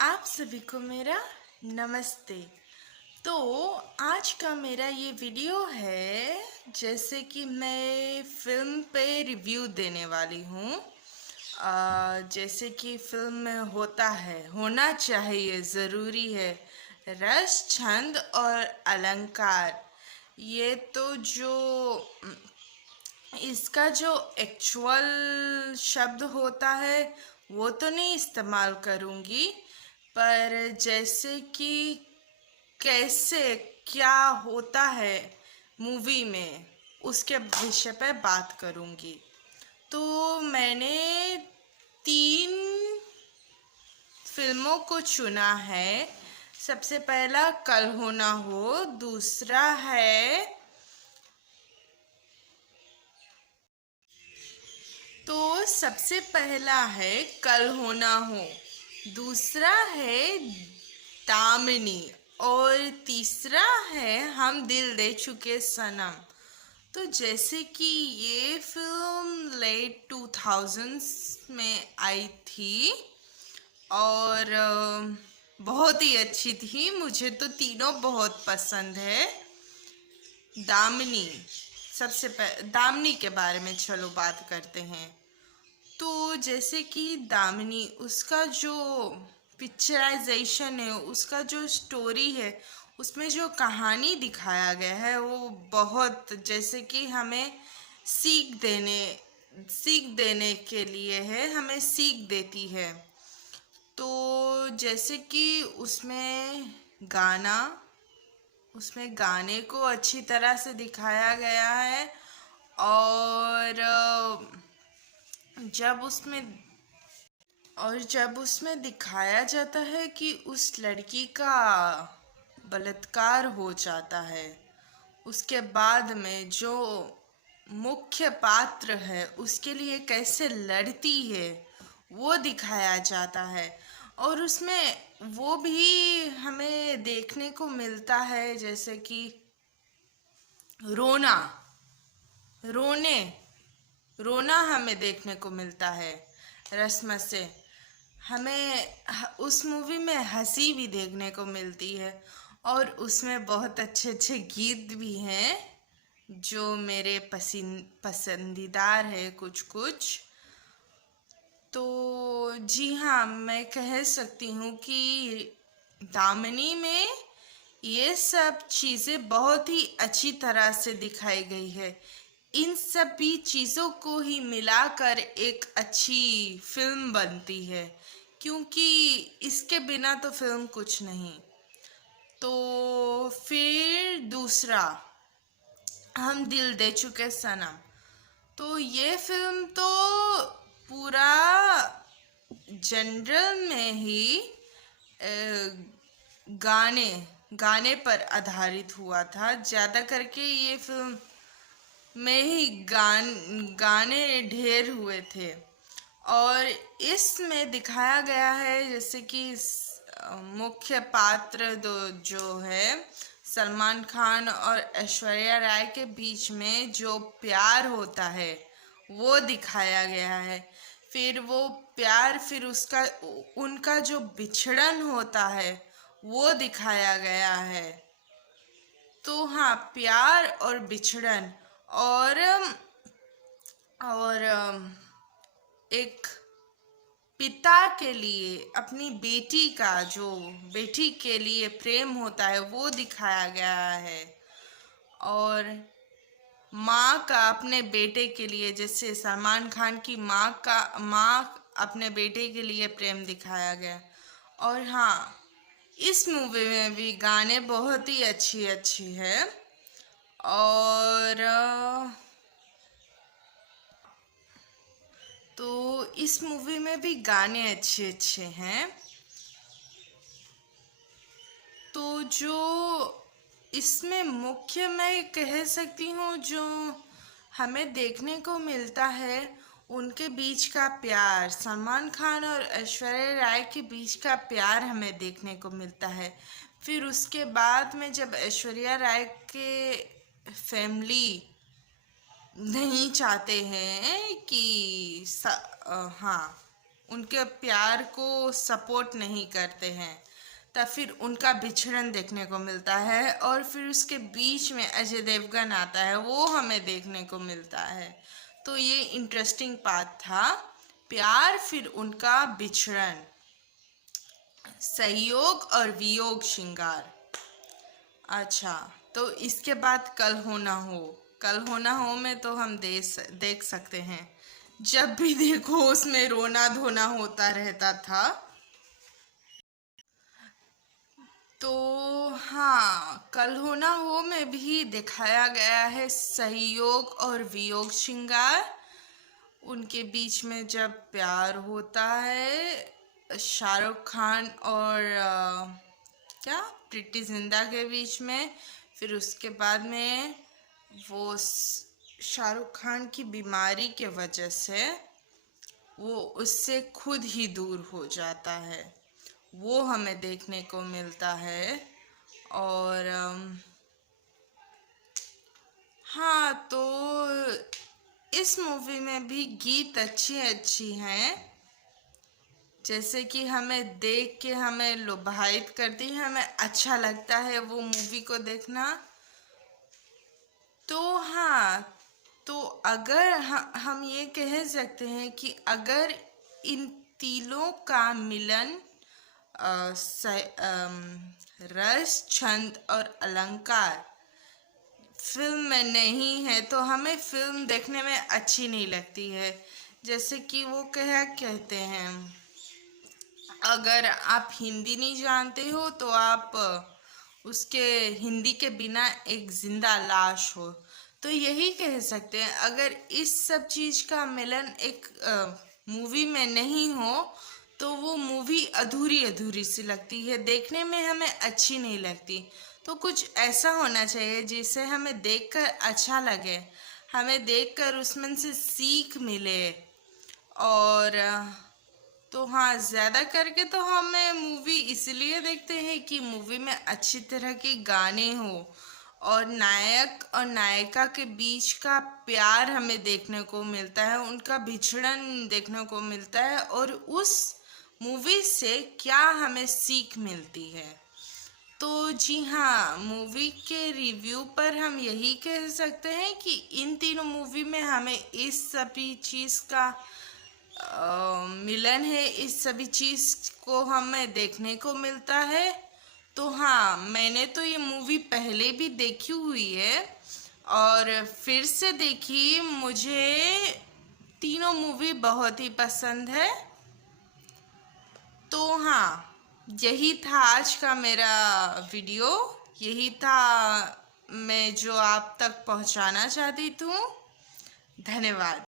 आप सभी को मेरा नमस्ते। तो आज का मेरा ये वीडियो है, जैसे कि मैं फ़िल्म पे रिव्यू देने वाली हूँ। जैसे कि फ़िल्म में होता है, होना चाहिए, ज़रूरी है, रस, छंद और अलंकार। ये तो जो इसका जो एक्चुअल शब्द होता है वो तो नहीं इस्तेमाल करूँगी, पर जैसे कि कैसे क्या होता है मूवी में, उसके विषय पे बात करूँगी। तो मैंने 3 फिल्मों को चुना है। सबसे पहला कल हो ना हो, दूसरा है तो सबसे पहला है कल हो ना हो, दूसरा है दामिनी और तीसरा है हम दिल दे चुके सनम। तो जैसे कि ये फिल्म लेट 2000s में आई थी और बहुत ही अच्छी थी। मुझे तो तीनों बहुत पसंद है। दामिनी, दामिनी के बारे में चलो बात करते हैं। तो जैसे कि दामिनी, उसका जो पिक्चराइजेशन है, उसका जो स्टोरी है, उसमें जो कहानी दिखाया गया है वो बहुत, जैसे कि हमें सीख देने के लिए है, हमें सीख देती है। तो जैसे कि उसमें गाने को अच्छी तरह से दिखाया गया है। और जब उसमें दिखाया जाता है कि उस लड़की का बलात्कार हो जाता है, उसके बाद में जो मुख्य पात्र है उसके लिए कैसे लड़ती है वो दिखाया जाता है। और उसमें वो भी हमें देखने को मिलता है, जैसे कि रोना रोने रोना हमें देखने को मिलता है। रस्म से हमें उस मूवी में हंसी भी देखने को मिलती है और उसमें बहुत अच्छे अच्छे गीत भी हैं जो मेरे पसंदीदार है कुछ कुछ। तो जी हाँ, मैं कह सकती हूँ कि दामिनी में ये सब चीज़ें बहुत ही अच्छी तरह से दिखाई गई है। इन सभी चीज़ों को ही मिलाकर एक अच्छी फिल्म बनती है, क्योंकि इसके बिना तो फिल्म कुछ नहीं। तो फिर दूसरा, हम दिल दे चुके सनम। तो ये फिल्म तो पूरा जनरल में ही गाने गाने पर आधारित हुआ था। ज़्यादा करके ये फिल्म में ही गाने ढेर हुए थे। और इसमें दिखाया गया है, जैसे कि मुख्य पात्र दो जो है सलमान खान और ऐश्वर्या राय के बीच में जो प्यार होता है वो दिखाया गया है। फिर वो प्यार, फिर उनका जो बिछड़न होता है वो दिखाया गया है। तो हाँ, प्यार और बिछड़न और एक पिता के लिए अपनी बेटी के लिए प्रेम होता है वो दिखाया गया है। और माँ का अपने बेटे के लिए, जैसे सलमान खान की माँ अपने बेटे के लिए प्रेम दिखाया गया। और हाँ, इस मूवी में भी गाने बहुत ही अच्छी अच्छी है। और तो इस मूवी में भी गाने अच्छे अच्छे हैं। तो जो इसमें मुख्य मैं कह सकती हूँ जो हमें देखने को मिलता है, उनके बीच का प्यार, सलमान खान और ऐश्वर्या राय के बीच का प्यार हमें देखने को मिलता है। फिर उसके बाद में जब ऐश्वर्या राय के फैमिली नहीं चाहते हैं कि हाँ, उनके प्यार को सपोर्ट नहीं करते हैं, तब फिर उनका बिछड़न देखने को मिलता है। और फिर उसके बीच में अजय देवगन आता है, वो हमें देखने को मिलता है। तो ये इंटरेस्टिंग पार्ट था, प्यार फिर उनका बिछड़न, सहयोग और वियोग श्रृंगार। अच्छा, तो इसके बाद कल होना हो। कल होना हो में तो हम देख सकते हैं, जब भी देखो उसमें रोना धोना होता रहता था। तो हाँ, कल होना हो में भी दिखाया गया है सहयोग और वियोग श्रृंगार। उनके बीच में जब प्यार होता है शाहरुख खान और क्या प्रीति जिंटा के बीच में, फिर उसके बाद में वो शाहरुख खान की बीमारी के वजह से वो उससे खुद ही दूर हो जाता है, वो हमें देखने को मिलता है। और हाँ, तो इस मूवी में भी गीत अच्छी हैं, जैसे कि हमें देख के हमें लुभायित करती है, हमें अच्छा लगता है वो मूवी को देखना। तो हाँ, तो अगर हम ये कह सकते हैं कि अगर इन तीनों का मिलन रस, छंद और अलंकार फिल्म में नहीं है तो हमें फिल्म देखने में अच्छी नहीं लगती है। जैसे कि वो क्या कहते हैं, अगर आप हिंदी नहीं जानते हो तो आप उसके हिंदी के बिना एक जिंदा लाश हो। तो यही कह सकते हैं, अगर इस सब चीज़ का मिलन एक मूवी में नहीं हो तो वो मूवी अधूरी अधूरी सी लगती है, देखने में हमें अच्छी नहीं लगती। तो कुछ ऐसा होना चाहिए जिसे हमें देखकर अच्छा लगे, हमें देखकर उसमें से सीख मिले। और तो हाँ, ज़्यादा करके तो हमें मूवी इसलिए देखते हैं कि मूवी में अच्छी तरह के गाने हो और नायक और नायिका के बीच का प्यार हमें देखने को मिलता है, उनका बिछड़न देखने को मिलता है, और उस मूवी से क्या हमें सीख मिलती है। तो जी हाँ, मूवी के रिव्यू पर हम यही कह सकते हैं कि इन तीनों मूवी में हमें इस सभी चीज़ का मिलन है, इस सभी चीज़ को हमें देखने को मिलता है। तो हाँ, मैंने तो ये मूवी पहले भी देखी हुई है और फिर से देखी, मुझे तीनों मूवी बहुत ही पसंद है। तो हाँ, यही था आज का मेरा वीडियो, यही था मैं जो आप तक पहुंचाना चाहती थी। धन्यवाद।